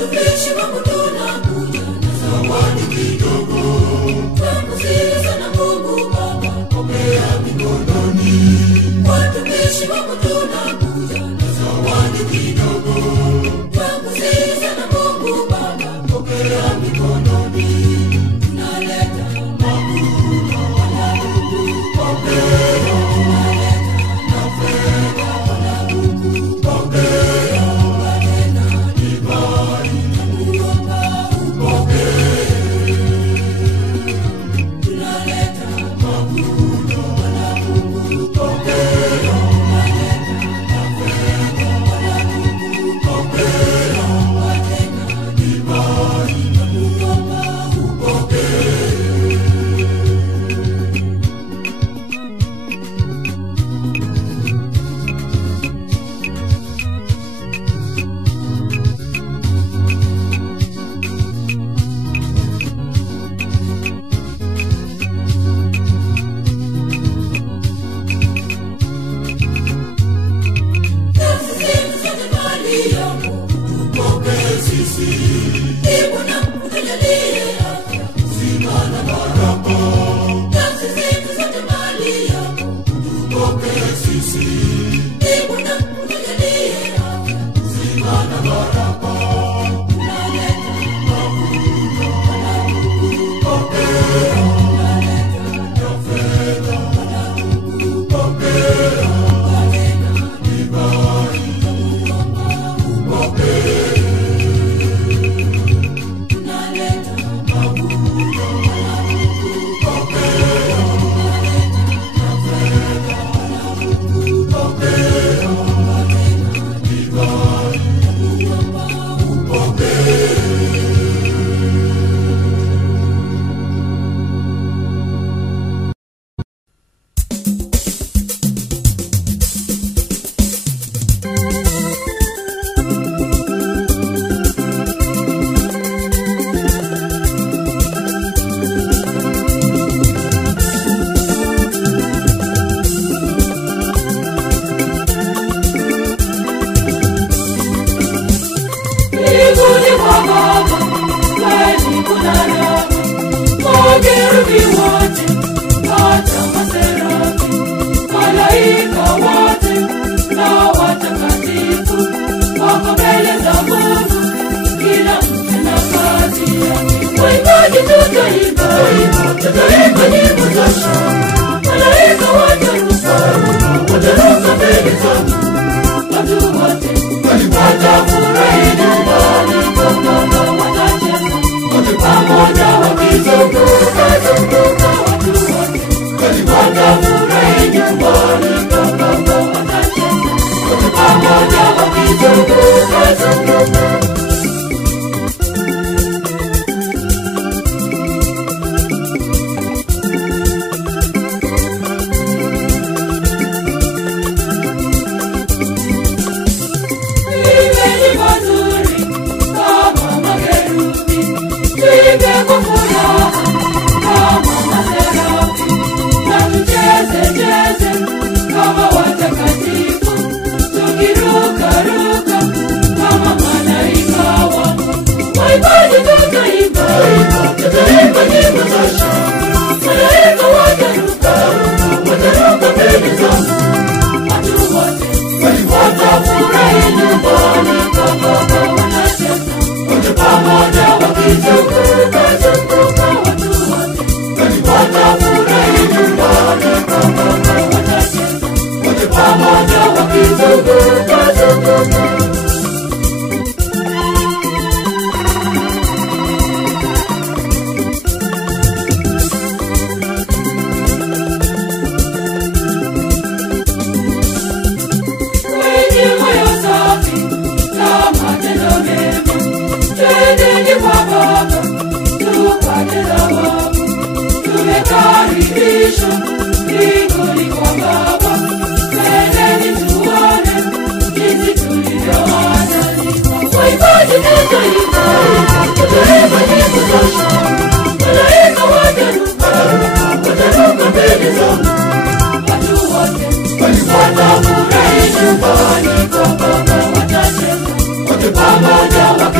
watumishi wangu tunakuja na zawadi kidogo. Tunakusihi sana Mungu Baba, pokea mikononi. Watumishi wangu tunakuja na zawadi kidogo. Tunakusihi sana Mungu Baba, pokea mikononi. Tunaleta mavuno wanabuku, pokea. Tunaleta na fedha wanabuku, pokea. Watena divai na kuomba upokee. Tunaleta mavuno wanabuku, pokea. Tunaleta na fedha wanabuku, pokea. Watena divai na kuomba upokee. Pokea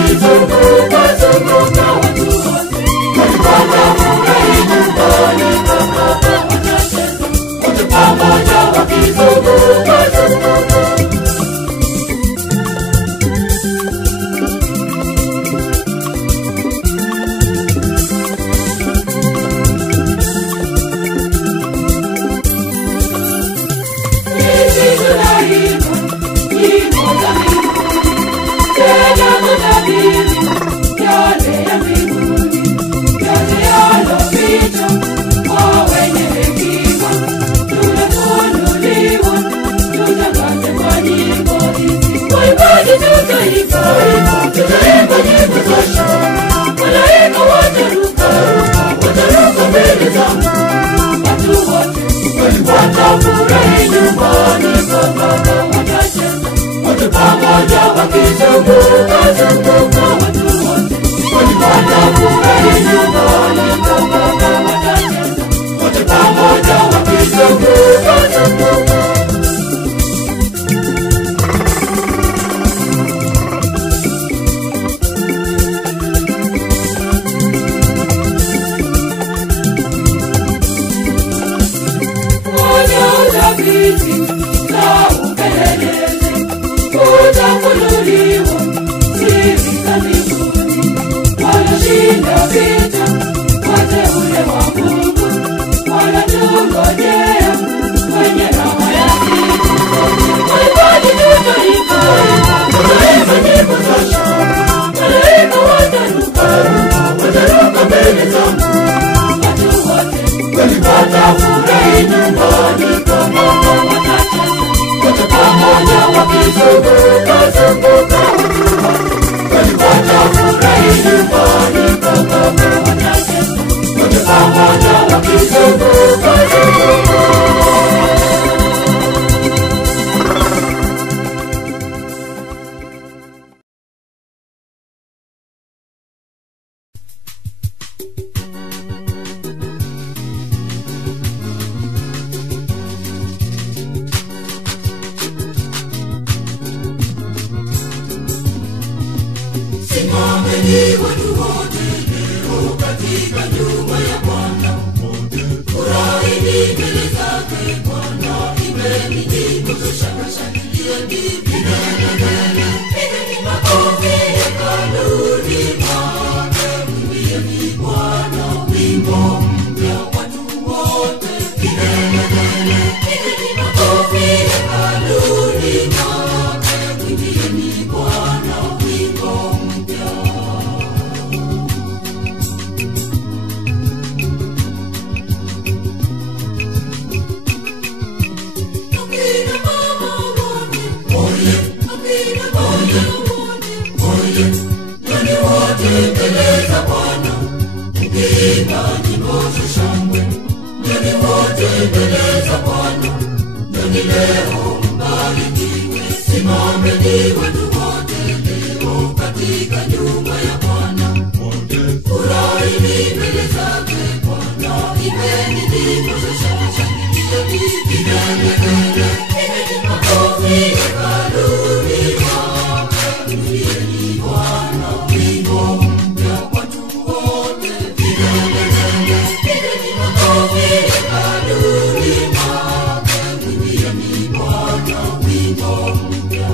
wakizunguka zunguka watu wote, walipata furahi nyumbani kwa Baba. Watacheza wote pamoja wakizunguka zunguka. Malaika wataruka mbele zangu, watu wote watafurahi nyumbani kwa Baba. Watacheza wote pamoja wakizunguka zunguka, watu wote watafurahi nyumbani kwa Baba. Watacheza wote pamoja wakizunguka zunguka. Watafurahi nyumbani kwa Baba. Wote pamoja wakizunguka zunguka, watafurahi nyumbani kwa Baba. Wote pamoja wakizunguka zunguka. Simameni watu wote leo katika nyumba ya Bwana, furahini mbele zake Bwana, imbeni nyimbo za shangwe, shangilieni vigelegele, pigeni makofi hekaluni mwake, mwimbieni Bwana wimbo mpya. Watu wote vigelegele, pigeni makofi hekaluni mwake, mwimbieni Bwana wimbo mpya. Akina mama wote, oye, akina baba wote, oye, nani wote mbele za Bwana, mkiimba nyimbo za shangwe. Nani wote mbele za Bwana, nani leo mbarikiwe. Simameni watu wote leo katika nyumba ya Bwana, furahini mbele zake Bwana, imbeni nyimbo za shangwe, shangilieni vigelegele, pigeni makofi hekaluni mwake, mwimbieni Bwana wimbo mpya. Watu wote vigelegele, pigeni makofi hekaluni mwake, mwimbieni Bwana wimbo mpya.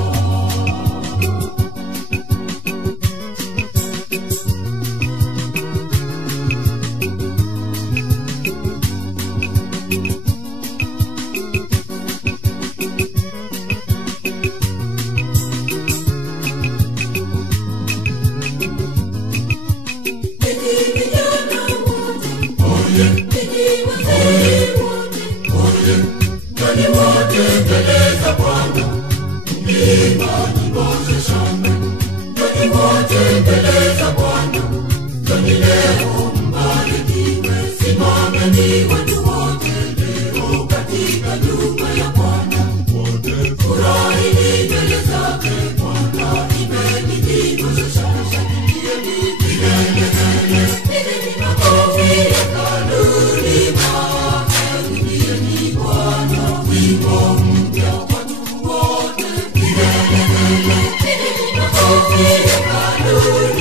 Nani wote mbele za Bwana, mkiimba nyimbo za shangwe. Nani wote mbele za Bwana, nani leo mbarikiwe. Simameni watu wote leo katika nyumba ya Bwana, furahini mbele zake Bwana, imbeni nyimbo za shangwe, shangilieni vigelegele, pigeni makofi hekaluni mwake, mwimbieni Bwana wimbo mpya. Watu wote vigelegele, pigeni makofi hekaluni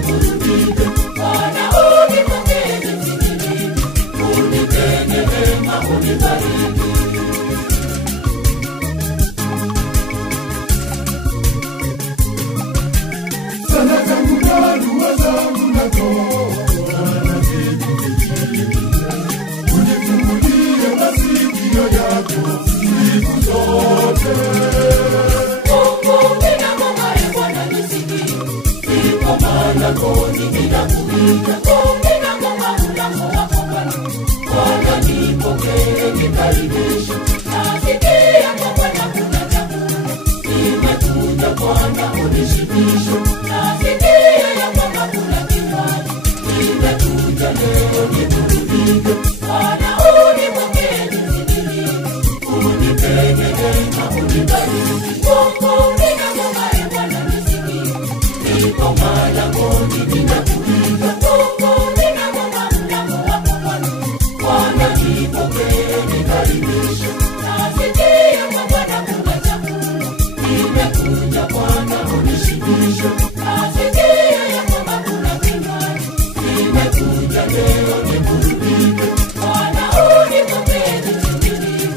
niburudike. Bwana unipokee nisikilize, unipe neema, unibariki. Sala zangu na dua zangu natoa unifungulie masikio yako siku zote. Mungu ninakuomba Bwana nisikie, niko malangoni ninakuita. Mungu ninakuomba mlango wako Bwana nipokee, nikaribishe. Nasikia kwa Bwana kuna chakula, nimekuja Bwana unishibishe. Nasikia ya kwamba kuna kinywaji, nimekuja leo niburudike. Bwana unipokee nisikilize, unipe neema, unibariki. Mungu ninakuomba Bwana nisikie, niko malangoni ninakuita. Mungu ninakuomba mlango wako Bwana nipokee, nikaribishe. Nasikia kwa Bwana kuna chakula, nimekuja Bwana unishibishe. Nasikia ya kwamba kuna kinywaji, nimekuja leo niburudike. Bwana unipokee nisikilize,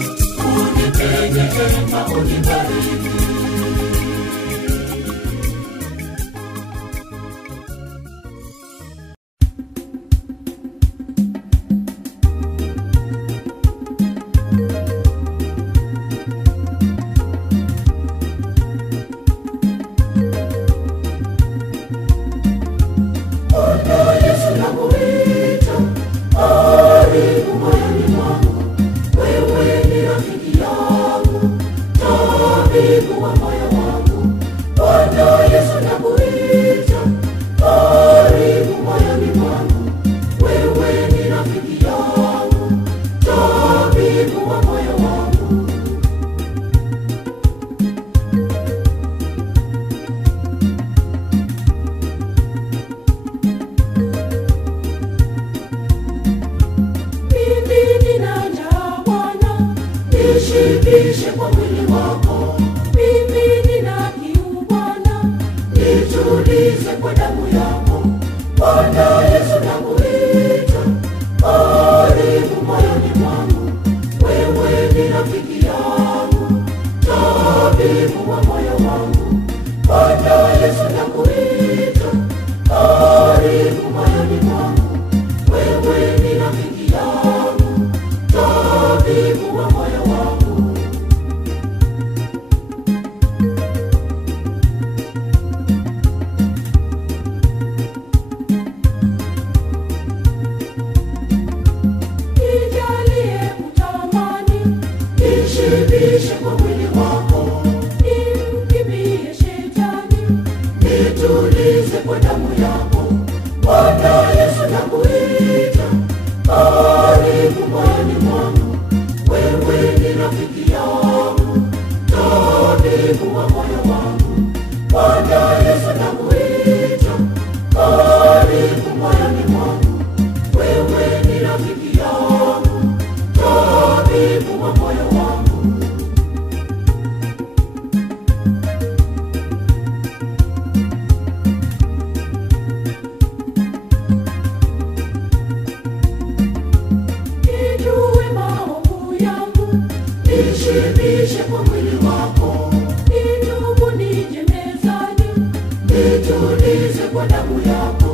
unipe neema, unibariki. Nishibishe kwa mwili wako, mimi nina kiu Bwana, nitulize kwa damu yako. Bwana Yesu nakuita, karibu moyoni mwangu, wewe ni rafiki yangu, tabibu wa moyo wangu. Bwana Yesu nakuita, karibu moyoni mwangu, wewe ni rafiki yangu, tabibu wa moyo wangu. Nijalie kutamani, nishibishe kwa mwili wako, nimkimbie shetani, nitulize kwa damu yako. Bwana Yesu nakuita, karibu moyoni mwangu, wewe ni rafiki yangu, tabibu wa moyo wangu. Bwana Yesu nakuita, karibu moyoni mwangu, wewe ni rafiki yangu, tabibu wa moyo wangu. Nijue maovu yangu, nishibishe kwa mwili wako, nitubu nije mezani, nitulize kwa damu yako.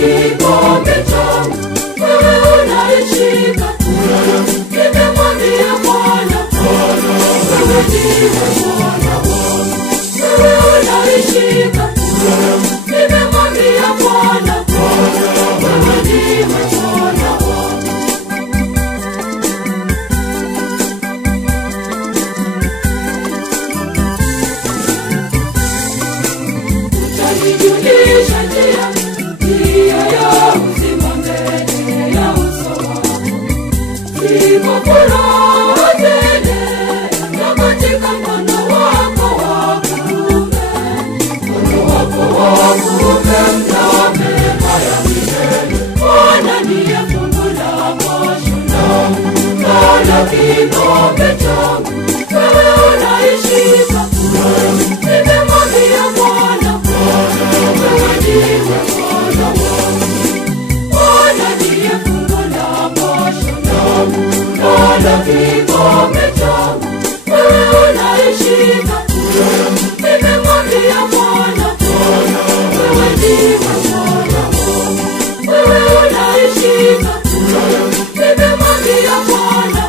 kikombe changu, wewe unaishika. Nimemwambia Bwana, wewe ndiwe Bwana wangu, wewe unaishika. Nimemwambia Bwana, wewe ndiwe Bwana wangu. Utanijulisha njia ya uzima mbele ya uso wako. Siko furaha tele na katika mkono wako wa kuume. Mkono wako wa kuume mna mema ya milele. Bwana ndiye fungu la posho langu, na kikombe changu, wewe unaishika. Nimemwambia Bwana, wewe ndiwe Bwana wangu. Bwana ndiye fungu la posho langu, na kikombe changu, wewe unaishika. Nimemwambia Bwana, wewe ndiwe Bwana wangu, wewe unaishika. Nimemwambia Bwana,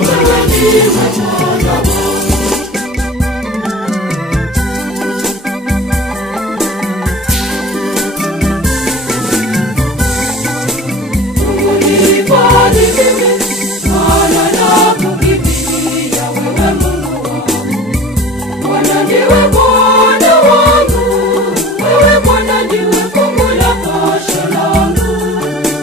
wewe ndiwe Bwana wangu. Unifanye mimi mahala la kukimbilia, wewe Mungu wangu. Bwana ndiwe Bwana wangu, wewe Bwana ndiwe fungu la posho langu.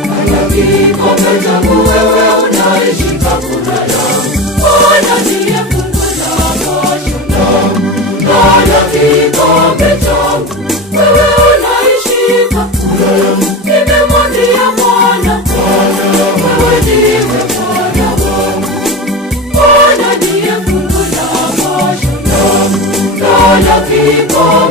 Bwana kikombe changu, wewe unaishika kura yangu. Bwana ndiye fungu la posho langu, Bwana kikombe changu, wewe unaishika. Nimemwambia Bwana, wewe ndiwe Bwana wangu. Bwana ndiye fungu la posho langu, Bwana kikombe